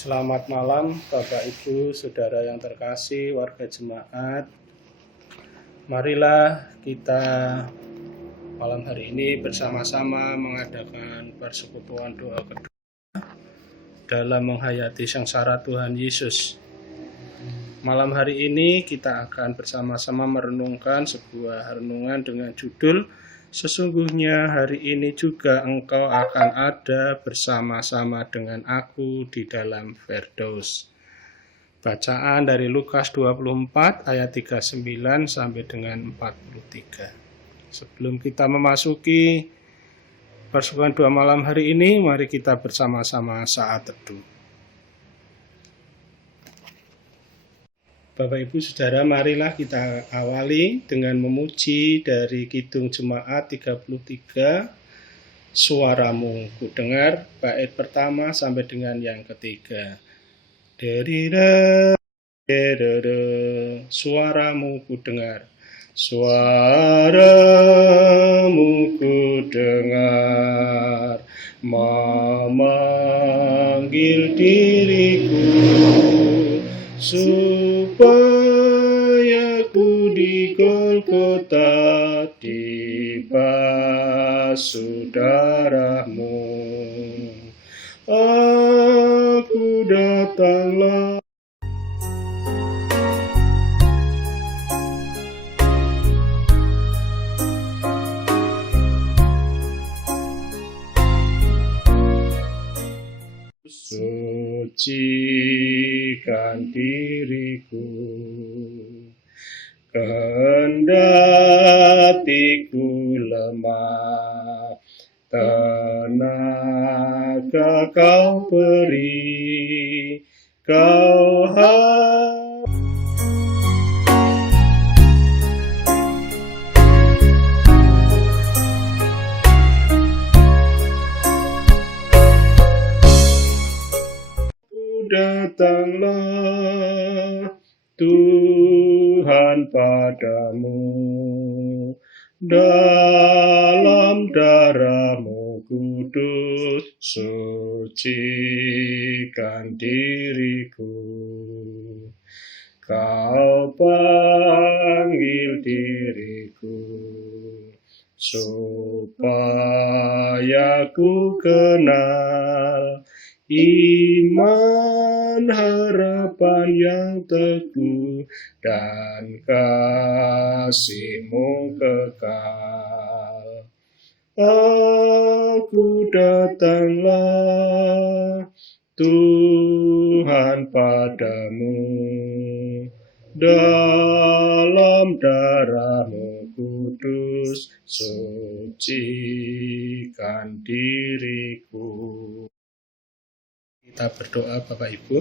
Selamat malam Bapak Ibu, Saudara yang terkasih, warga jemaat. Marilah kita malam hari ini bersama-sama mengadakan persekutuan doa kedua dalam menghayati sengsara Tuhan Yesus. Malam hari ini kita akan bersama-sama merenungkan sebuah renungan dengan judul "Sesungguhnya hari ini juga engkau akan ada bersama-sama dengan aku di dalam Firdaus." Bacaan dari Lukas 24 ayat 39 sampai dengan 43. Sebelum kita memasuki persekutuan doa malam hari ini, mari kita bersama-sama saat teduh. Bapak Ibu Saudara, marilah kita awali dengan memuji dari Kidung Jemaat 33, Suaramu Ku Dengar, bait pertama sampai dengan yang ketiga. Suaramu ku dengar, suaramu ku dengar, memanggil diriku, supaya ku di Golgota dibasuh darahmu. Aku datanglah. Sucikan diriku, kendatiku lemah, tenaga kau beri, kau datanglah Tuhan padamu, dalam darahmu kudus, sucikan diriku. Kau panggil diriku, supaya ku kenal iman harapan yang teguh dan kasih-Mu kekal. Aku datanglah Tuhan padamu, dalam darah-Mu kudus, sucikan diriku. Kita berdoa Bapak Ibu.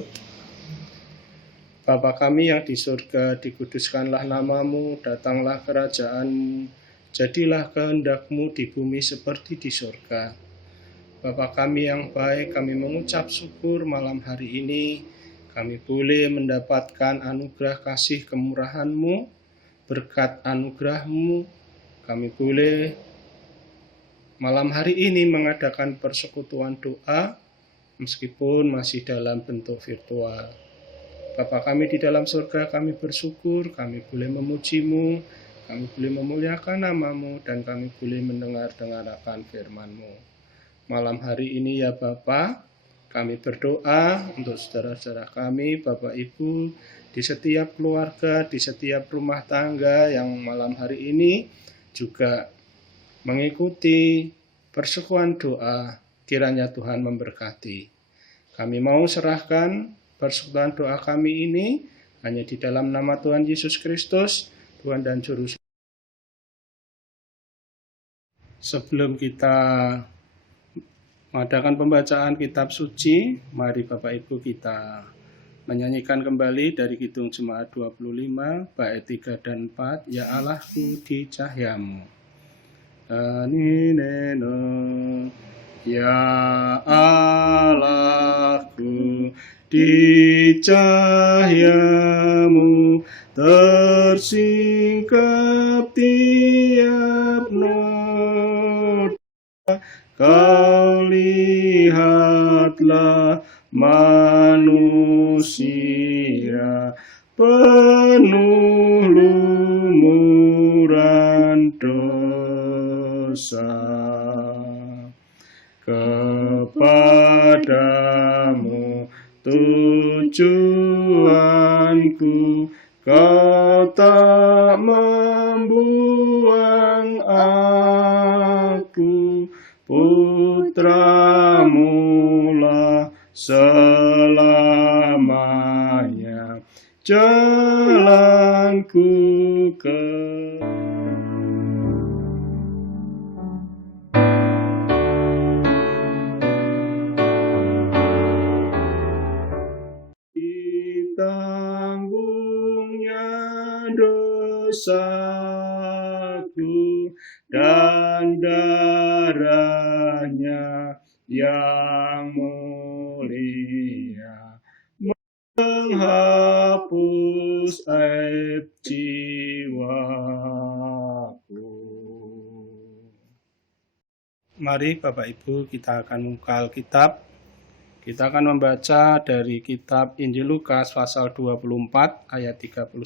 Bapa kami yang di surga, dikuduskanlah nama-Mu, datanglah kerajaan-Mu, jadilah kehendak-Mu di bumi seperti di surga. Bapa kami yang baik, kami mengucap syukur malam hari ini, kami boleh mendapatkan anugerah kasih kemurahan-Mu, berkat anugerah-Mu, kami boleh malam hari ini mengadakan persekutuan doa, meskipun masih dalam bentuk virtual. Bapa kami di dalam surga, kami bersyukur, kami boleh memuji-Mu, kami boleh memuliakan nama-Mu, dan kami boleh mendengar-dengarkan firman-Mu. Malam hari ini ya Bapa, kami berdoa untuk saudara-saudara kami, Bapak Ibu, di setiap keluarga, di setiap rumah tangga yang malam hari ini juga mengikuti persekutuan doa. Kiranya Tuhan memberkati. Kami mau serahkan persekutuan doa kami ini hanya di dalam nama Tuhan Yesus Kristus, Tuhan dan Juru Selamat. Sebelum kita mengadakan pembacaan kitab suci, mari Bapak Ibu kita menyanyikan kembali dari Kidung Jemaat 25, bait 3 dan 4, Ya Allahku di Cahyamu. Ya Allahku, di cahyamu tersingkap tiap noda. Kau lihatlah mana manusia penuh lumuran dosa. Kepadamu tujuanku, Kau tak membuang aku, putramu lah selamanya, jalanku ke ditanggungnya dosaku, dan darahnya yang mulia menghapus aib jiwaku. Mari Bapak Ibu, kita akan buka Alkitab. Kita akan membaca dari kitab Injil Lukas pasal 24 ayat 39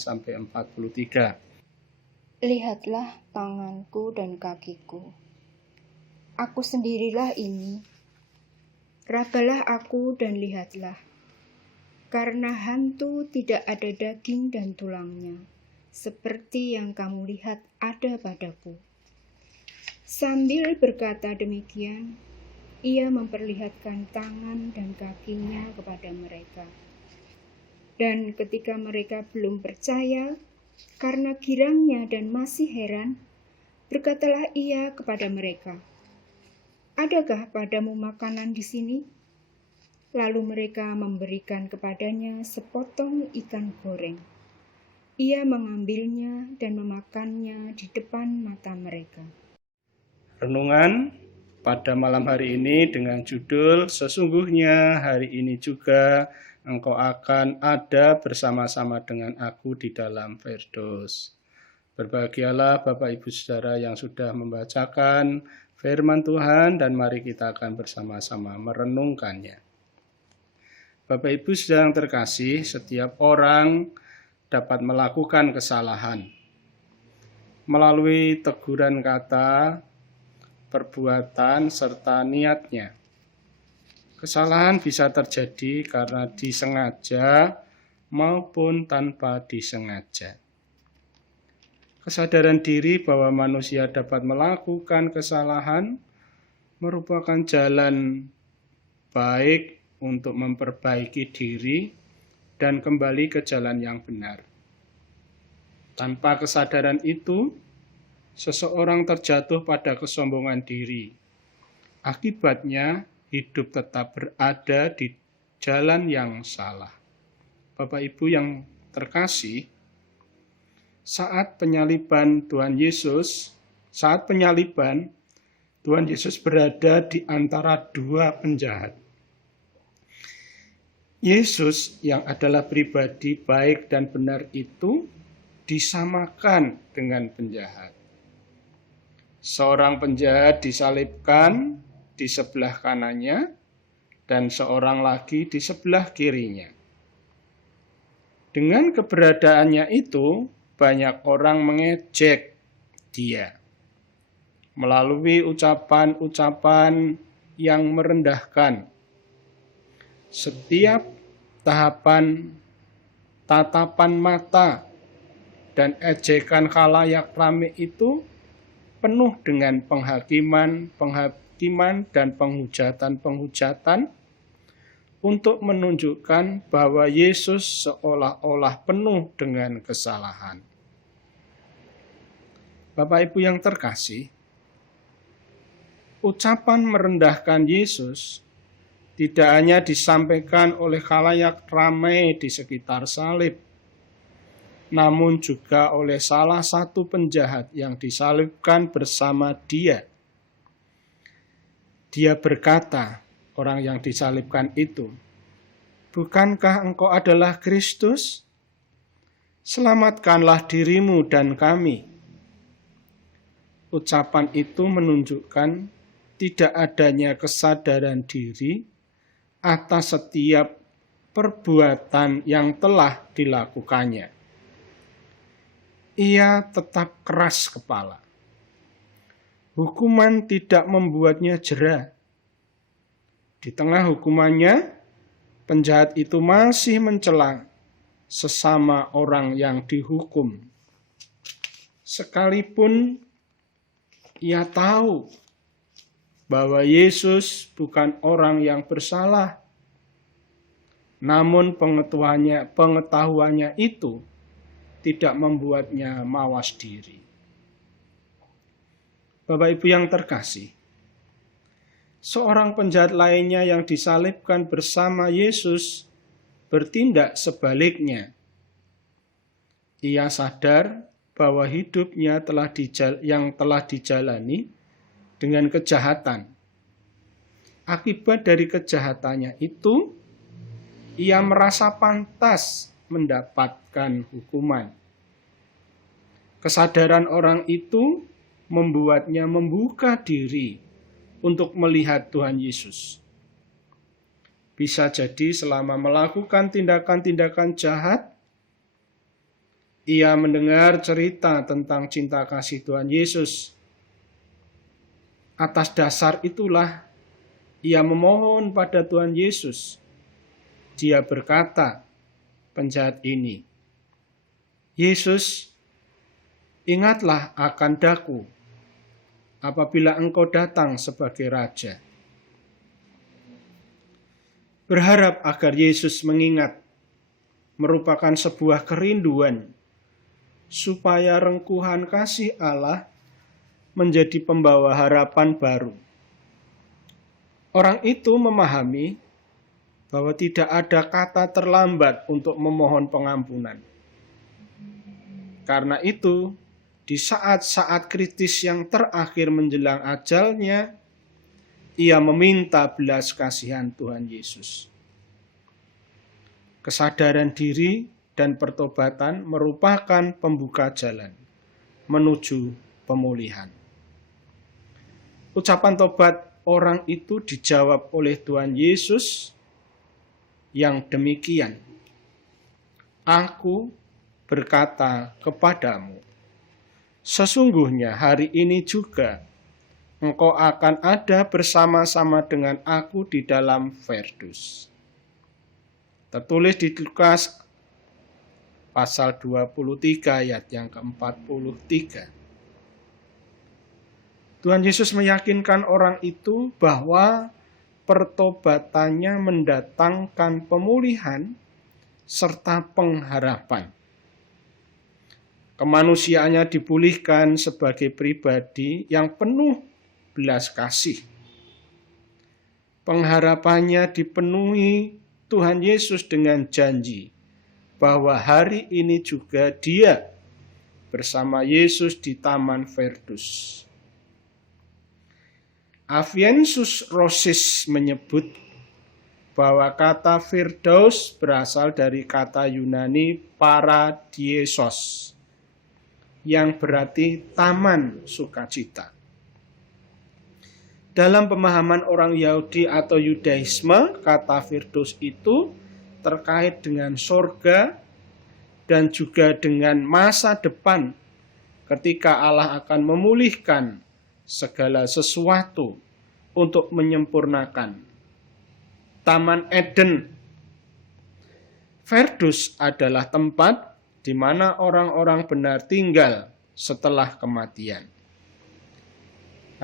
sampai 43. Lihatlah tanganku dan kakiku. Aku sendirilah ini. Rabalah aku dan lihatlah. Karena hantu tidak ada daging dan tulangnya, seperti yang kamu lihat ada padaku. Sambil berkata demikian, ia memperlihatkan tangan dan kakinya kepada mereka. Dan ketika mereka belum percaya, karena girangnya dan masih heran, berkatalah ia kepada mereka, "Adakah padamu makanan di sini?" Lalu mereka memberikan kepadanya sepotong ikan goreng. Ia mengambilnya dan memakannya di depan mata mereka. Renungan pada malam hari ini dengan judul "Sesungguhnya hari ini juga engkau akan ada bersama-sama dengan aku di dalam Firdaus." Berbahagialah Bapak Ibu Saudara yang sudah membacakan firman Tuhan, dan mari kita akan bersama-sama merenungkannya. Bapak Ibu Saudara yang terkasih, setiap orang dapat melakukan kesalahan melalui teguran kata, perbuatan, serta niatnya. Kesalahan bisa terjadi karena disengaja maupun tanpa disengaja. Kesadaran diri bahwa manusia dapat melakukan kesalahan merupakan jalan baik untuk memperbaiki diri dan kembali ke jalan yang benar. Tanpa kesadaran itu, seseorang terjatuh pada kesombongan diri. Akibatnya, hidup tetap berada di jalan yang salah. Bapak Ibu yang terkasih, saat penyaliban Tuhan Yesus berada di antara dua penjahat. Yesus yang adalah pribadi baik dan benar itu disamakan dengan penjahat. Seorang penjahat disalibkan di sebelah kanannya dan seorang lagi di sebelah kirinya. Dengan keberadaannya itu, banyak orang mengejek dia melalui ucapan-ucapan yang merendahkan. Setiap tatapan mata dan ejekan khalayak ramai itu penuh dengan penghakiman dan penghujatan untuk menunjukkan bahwa Yesus seolah-olah penuh dengan kesalahan. Bapak Ibu yang terkasih, ucapan merendahkan Yesus tidak hanya disampaikan oleh khalayak ramai di sekitar salib, namun juga oleh salah satu penjahat yang disalibkan bersama dia. Dia berkata, orang yang disalibkan itu, "Bukankah engkau adalah Kristus? Selamatkanlah dirimu dan kami." Ucapan itu menunjukkan tidak adanya kesadaran diri atas setiap perbuatan yang telah dilakukannya. Ia tetap keras kepala. Hukuman tidak membuatnya jera. Di tengah hukumannya, penjahat itu masih mencela sesama orang yang dihukum. Sekalipun ia tahu bahwa Yesus bukan orang yang bersalah, namun pengetahuannya itu tidak membuatnya mawas diri. Bapak Ibu yang terkasih, seorang penjahat lainnya yang disalibkan bersama Yesus bertindak sebaliknya. Ia sadar bahwa hidupnya yang telah dijalani dengan kejahatan. Akibat dari kejahatannya itu, ia merasa pantas mendapatkan hukuman. Kesadaran orang itu membuatnya membuka diri untuk melihat Tuhan Yesus. Bisa jadi selama melakukan tindakan-tindakan jahat, ia mendengar cerita tentang cinta kasih Tuhan Yesus. Atas dasar itulah ia memohon pada Tuhan Yesus. Dia berkata, penjahat ini, "Yesus, ingatlah akan daku apabila Engkau datang sebagai Raja." Berharap agar Yesus mengingat merupakan sebuah kerinduan supaya rengkuhan kasih Allah menjadi pembawa harapan baru. Orang itu memahami bahwa tidak ada kata terlambat untuk memohon pengampunan. Karena itu, di saat-saat kritis yang terakhir menjelang ajalnya, ia meminta belas kasihan Tuhan Yesus. Kesadaran diri dan pertobatan merupakan pembuka jalan menuju pemulihan. Ucapan tobat orang itu dijawab oleh Tuhan Yesus yang demikian, "Aku berkata kepadamu, sesungguhnya hari ini juga engkau akan ada bersama-sama dengan aku di dalam Firdus." Tertulis di Lukas pasal 23 ayat yang ke-43. Tuhan Yesus meyakinkan orang itu bahwa pertobatannya mendatangkan pemulihan serta pengharapan. Kemanusiaannya dipulihkan sebagai pribadi yang penuh belas kasih. Pengharapannya dipenuhi Tuhan Yesus dengan janji bahwa hari ini juga dia bersama Yesus di Taman Firdus. Aviensus Rossis menyebut bahwa kata Firdaus berasal dari kata Yunani paradiesos, yang berarti taman sukacita. Dalam pemahaman orang Yahudi atau Yudaisme, kata Firdaus itu terkait dengan sorga dan juga dengan masa depan ketika Allah akan memulihkan segala sesuatu untuk menyempurnakan. Taman Eden. Firdus adalah tempat di mana orang-orang benar tinggal setelah kematian.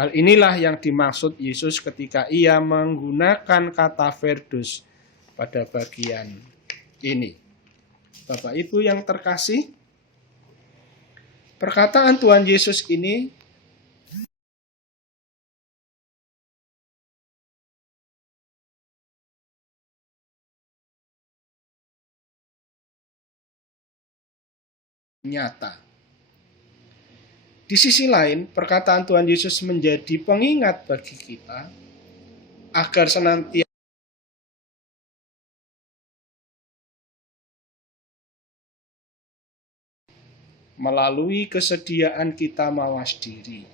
Hal inilah yang dimaksud Yesus ketika ia menggunakan kata Firdus pada bagian ini. Bapak Ibu yang terkasih, perkataan Tuhan Yesus ini nyata. Di sisi lain, perkataan Tuhan Yesus menjadi pengingat bagi kita agar senantiasa melalui kesediaan kita mawas diri,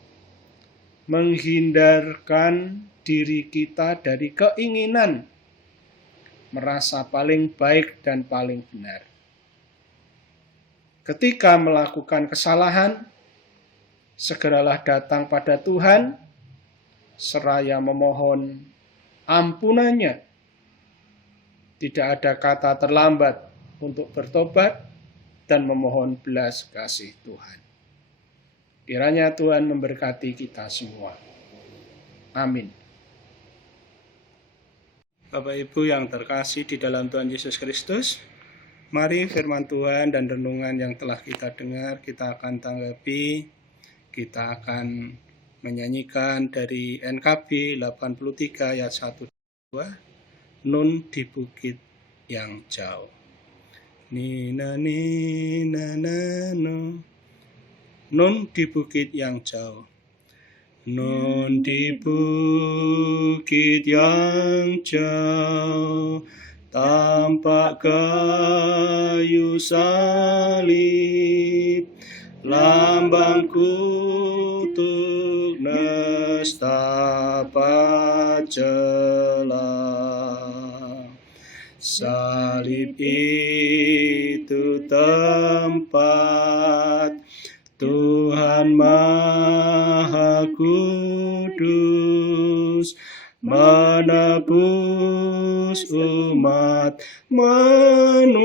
menghindarkan diri kita dari keinginan merasa paling baik dan paling benar. Ketika melakukan kesalahan, segeralah datang pada Tuhan, seraya memohon ampunannya. Tidak ada kata terlambat untuk bertobat dan memohon belas kasih Tuhan. Kiranya Tuhan memberkati kita semua. Amin. Bapak Ibu yang terkasih di dalam Tuhan Yesus Kristus, mari firman Tuhan dan renungan yang telah kita dengar kita akan tanggapi. Kita akan menyanyikan dari NKB 83 ayat 1-2. Nun di bukit yang jauh. Nina nina nano. Nun di bukit yang jauh. Nun di bukit yang jauh, tampak kayu salib, lambang kutuk nestapa celah. Salib itu tempat Tuhan Maha Kudus menebus umat manusia.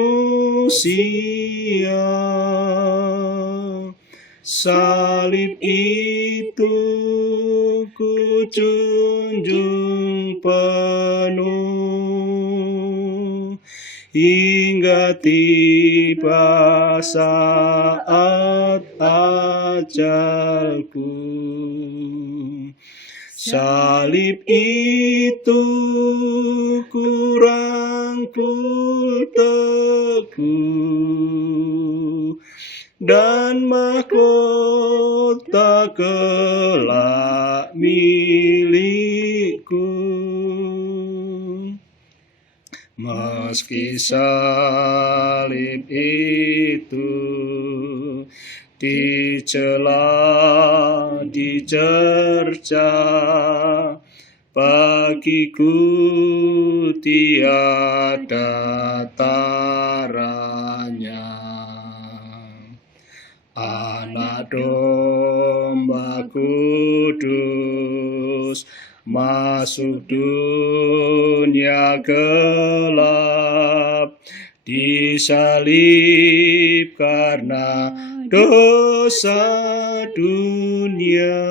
Salib itu ku junjung penuh hingga tiba saat ajalku. Salib itu ku rangkul teguh dan mahkota kelak milikku. Meski salib itu dicela, dicerca, bagiku tiada taranya. Anak domba kudus masuk dunia gelap, disalib karena dosa dunia.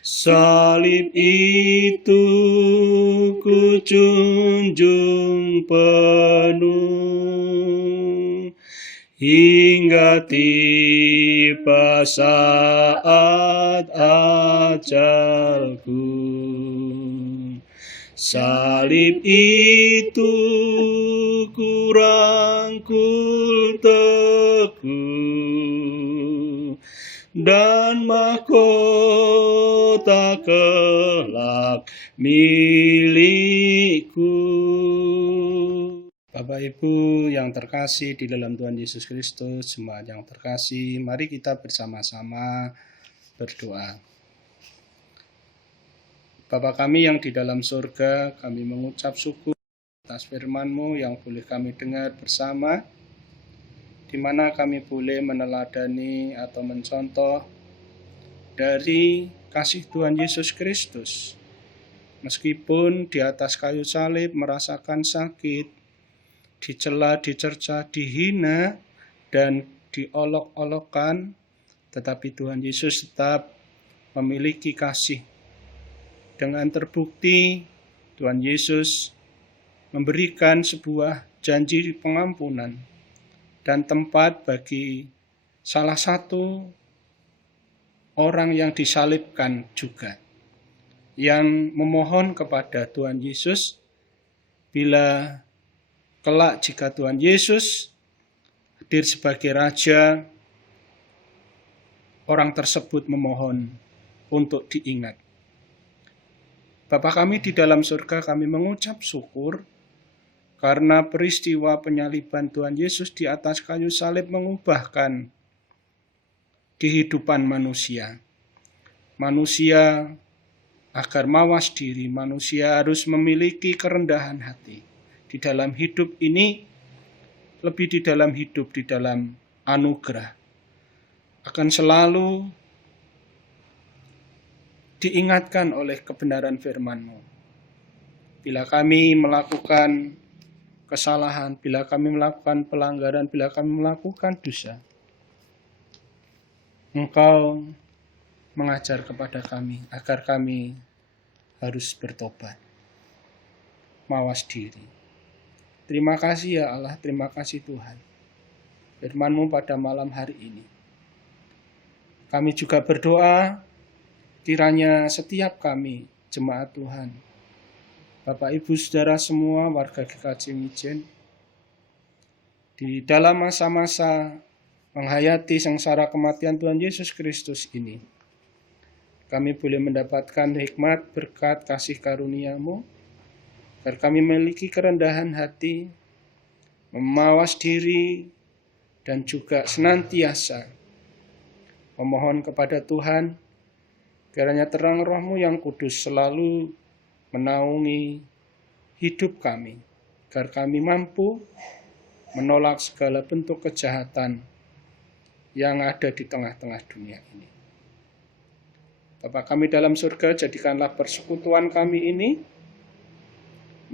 Salib itu ku junjung penuh hingga tiba saat ajalku. Salib itu ku rangkul teguh dan mahkota kelak milikku. Bapak Ibu yang terkasih di dalam Tuhan Yesus Kristus, jemaat yang terkasih, mari kita bersama-sama berdoa. Bapa kami yang di dalam surga, kami mengucap syukur atas firman-Mu yang boleh kami dengar bersama, di mana kami boleh meneladani atau mencontoh dari kasih Tuhan Yesus Kristus. Meskipun di atas kayu salib merasakan sakit, dicela, dicerca, dihina, dan diolok-olokkan, tetapi Tuhan Yesus tetap memiliki kasih. Dengan terbukti Tuhan Yesus memberikan sebuah janji pengampunan dan tempat bagi salah satu orang yang disalibkan juga, yang memohon kepada Tuhan Yesus bila kelak jika Tuhan Yesus hadir sebagai Raja, orang tersebut memohon untuk diingat. Bapa kami di dalam surga, kami mengucap syukur karena peristiwa penyaliban Tuhan Yesus di atas kayu salib mengubahkan kehidupan manusia. Manusia agar mawas diri. Manusia harus memiliki kerendahan hati. Di dalam hidup ini, lebih di dalam hidup, di dalam anugerah, akan selalu diingatkan oleh kebenaran firman-Mu. Bila kami melakukan kesalahan, bila kami melakukan pelanggaran, bila kami melakukan dosa, Engkau mengajar kepada kami agar kami harus bertobat, mawas diri. Terima kasih ya Allah, terima kasih Tuhan. Firman-Mu pada malam hari ini. Kami juga berdoa kiranya setiap kami, jemaat Tuhan, Bapak Ibu Saudara semua warga GKJ Mijen, di dalam masa-masa menghayati sengsara kematian Tuhan Yesus Kristus ini, kami boleh mendapatkan hikmat, berkat, kasih karunia-Mu, agar kami memiliki kerendahan hati, memawas diri, dan juga senantiasa memohon kepada Tuhan, kiranya terang Roh-Mu yang kudus selalu menaungi hidup kami, agar kami mampu menolak segala bentuk kejahatan yang ada di tengah-tengah dunia ini. Bapa kami dalam surga, jadikanlah persekutuan kami ini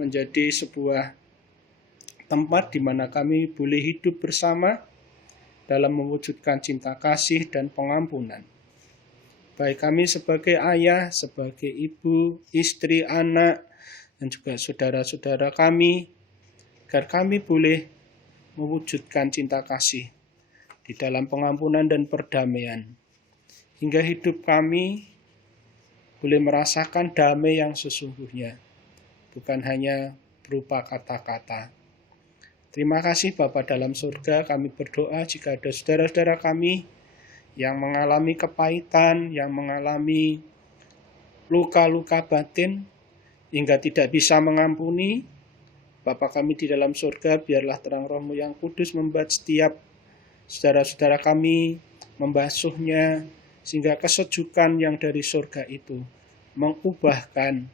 menjadi sebuah tempat di mana kami boleh hidup bersama dalam mewujudkan cinta kasih dan pengampunan. Baik kami sebagai ayah, sebagai ibu, istri, anak, dan juga saudara-saudara kami, agar kami boleh mewujudkan cinta kasih di dalam pengampunan dan perdamaian, hingga hidup kami boleh merasakan damai yang sesungguhnya, bukan hanya berupa kata-kata. Terima kasih Bapa dalam surga, kami berdoa jika ada saudara-saudara kami yang mengalami kepahitan, yang mengalami luka-luka batin, hingga tidak bisa mengampuni, Bapa kami di dalam surga, biarlah terang Roh-Mu yang kudus membuat setiap saudara-saudara kami membasuhnya, sehingga kesejukan yang dari surga itu mengubahkan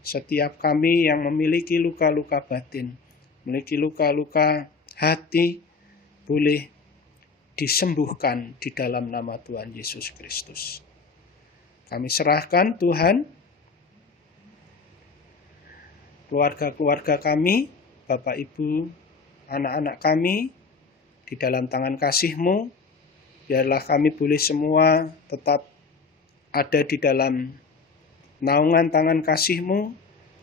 setiap kami yang memiliki luka-luka batin, memiliki luka-luka hati, boleh disembuhkan di dalam nama Tuhan Yesus Kristus. Kami serahkan Tuhan keluarga-keluarga kami, Bapak Ibu, anak-anak kami, di dalam tangan kasih-Mu. Biarlah kami boleh semua tetap ada di dalam naungan tangan kasih-Mu.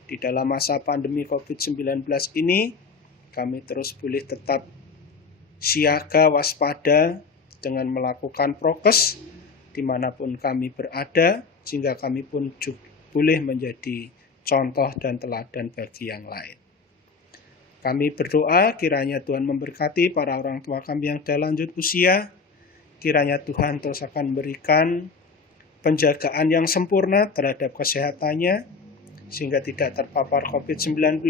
Di dalam masa pandemi COVID-19 ini, kami terus boleh tetap siaga, waspada, dengan melakukan prokes dimanapun kami berada, sehingga kami pun juga boleh menjadi contoh dan teladan bagi yang lain. Kami berdoa kiranya Tuhan memberkati para orang tua kami yang sudah lanjut usia. Kiranya Tuhan terus akan memberikan penjagaan yang sempurna terhadap kesehatannya, sehingga tidak terpapar COVID-19.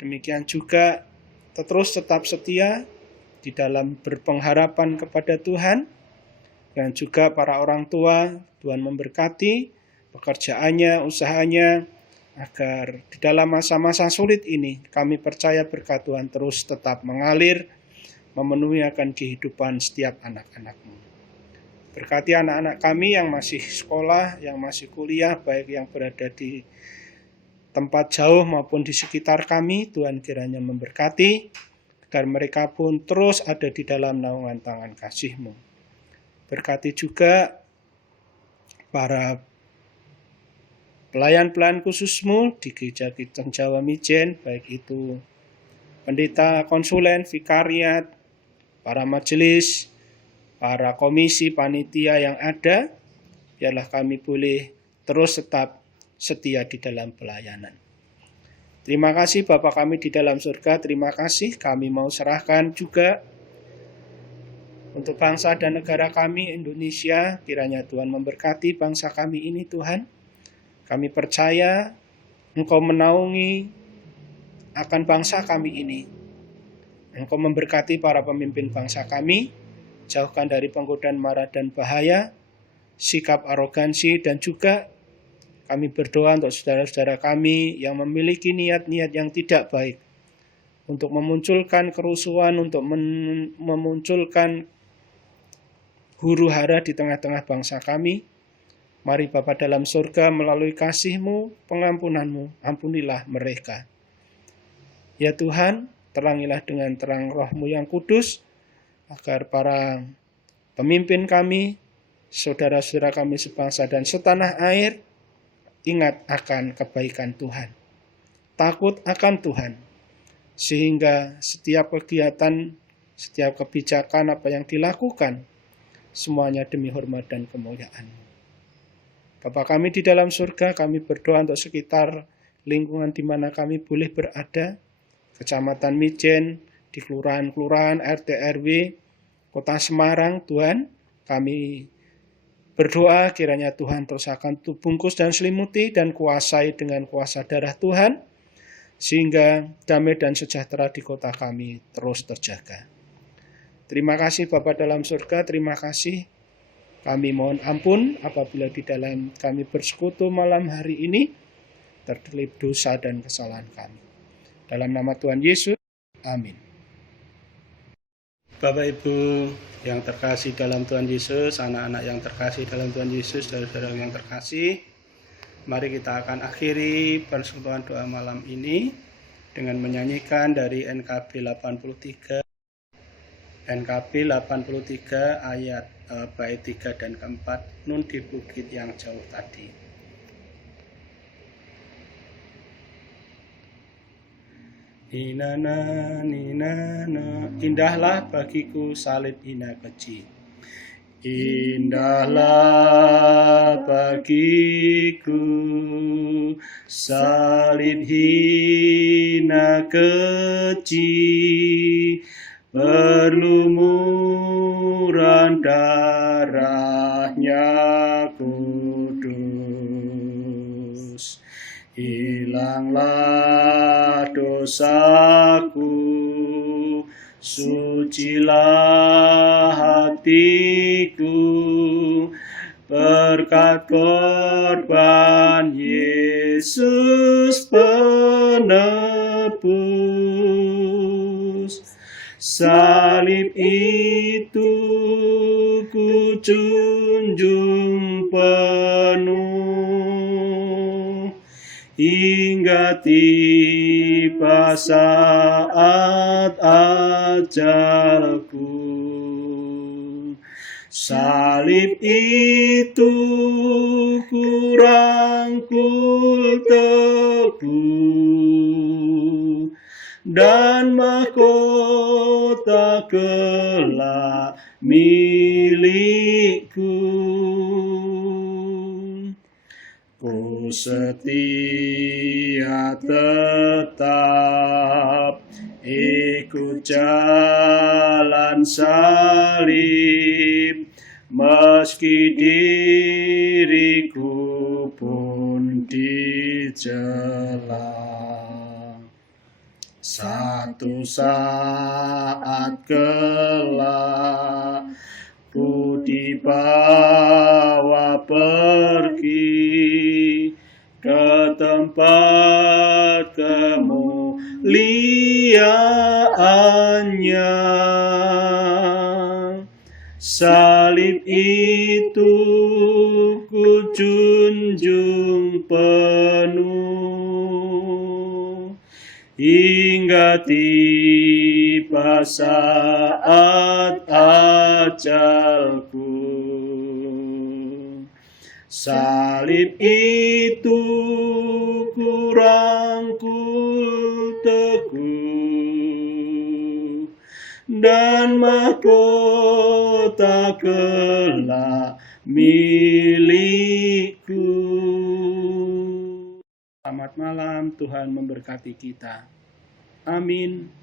Demikian juga terus tetap setia di dalam berpengharapan kepada Tuhan. Dan juga para orang tua, Tuhan memberkati pekerjaannya, usahanya, agar di dalam masa-masa sulit ini kami percaya berkat Tuhan terus tetap mengalir, memenuhi akan kehidupan setiap anak-anak-Mu. Berkati anak-anak kami yang masih sekolah, yang masih kuliah, baik yang berada di tempat jauh maupun di sekitar kami. Tuhan kiranya memberkati, agar mereka pun terus ada di dalam naungan tangan kasih-Mu. Berkati juga para pelayan-pelayan khusus-Mu di Gereja Kristen Jawa Mijen, baik itu pendeta, konsulen, vikariat, para majelis, para komisi, panitia yang ada. Biarlah kami boleh terus tetap setia di dalam pelayanan. Terima kasih Bapa kami di dalam surga, terima kasih. Kami mau serahkan juga untuk bangsa dan negara kami Indonesia. Kiranya Tuhan memberkati bangsa kami ini Tuhan. Kami percaya Engkau menaungi akan bangsa kami ini. Engkau memberkati para pemimpin bangsa kami. Jauhkan dari penggodaan mara dan bahaya, sikap arogansi, dan juga Kami berdoa untuk saudara-saudara kami yang memiliki niat-niat yang tidak baik, untuk memunculkan kerusuhan, untuk memunculkan huru hara di tengah-tengah bangsa kami. Mari Bapa dalam surga, melalui kasih-Mu, pengampunan-Mu, ampunilah mereka. Ya Tuhan, terangilah dengan terang Roh-Mu yang kudus, agar para pemimpin kami, saudara-saudara kami sebangsa dan setanah air, ingat akan kebaikan Tuhan, takut akan Tuhan, sehingga setiap kegiatan, setiap kebijakan apa yang dilakukan, semuanya demi hormat dan kemuliaan-Mu. Bapa kami di dalam surga, kami berdoa untuk sekitar lingkungan di mana kami boleh berada, Kecamatan Mijen, di kelurahan-kelurahan, RT RW, Kota Semarang. Tuhan, kami berdoa kiranya Tuhan terus akan bungkus dan selimuti dan kuasai dengan kuasa darah Tuhan, sehingga damai dan sejahtera di kota kami terus terjaga. Terima kasih Bapa dalam surga, terima kasih. Kami mohon ampun apabila di dalam kami bersekutu malam hari ini terdelip dosa dan kesalahan kami. Dalam nama Tuhan Yesus, amin. Bapak Ibu yang terkasih dalam Tuhan Yesus, anak-anak yang terkasih dalam Tuhan Yesus, saudara-saudara yang terkasih, mari kita akan akhiri persekutuan doa malam ini dengan menyanyikan dari NKB 83 ayat bait 3 dan keempat, Nun di bukit yang jauh tadi. Ninana, ninana, indahlah bagiku salib hina keji. Indahlah bagiku salib hina keji, berlumuran darahnya kudus. Hilanglah dosaku, sucilah hatiku, berkat korban Yesus penebus. Salib itu ku junjung penuh, hingga tiba saat ajalku. Salib itu ku rangkul teguh, dan mahkota kelak milikku. Ku setia tetap ikut jalan salib, meski diriku pun dicela. Satu saat kelak ku dibawa pergi ke tempat kemuliaannya. Salib itu ku junjung penuh, hingga tiba saat ajalku. Salib itu ku rangkul teguh, dan mahkota kelak milikku. Selamat malam, Tuhan memberkati kita. Amin.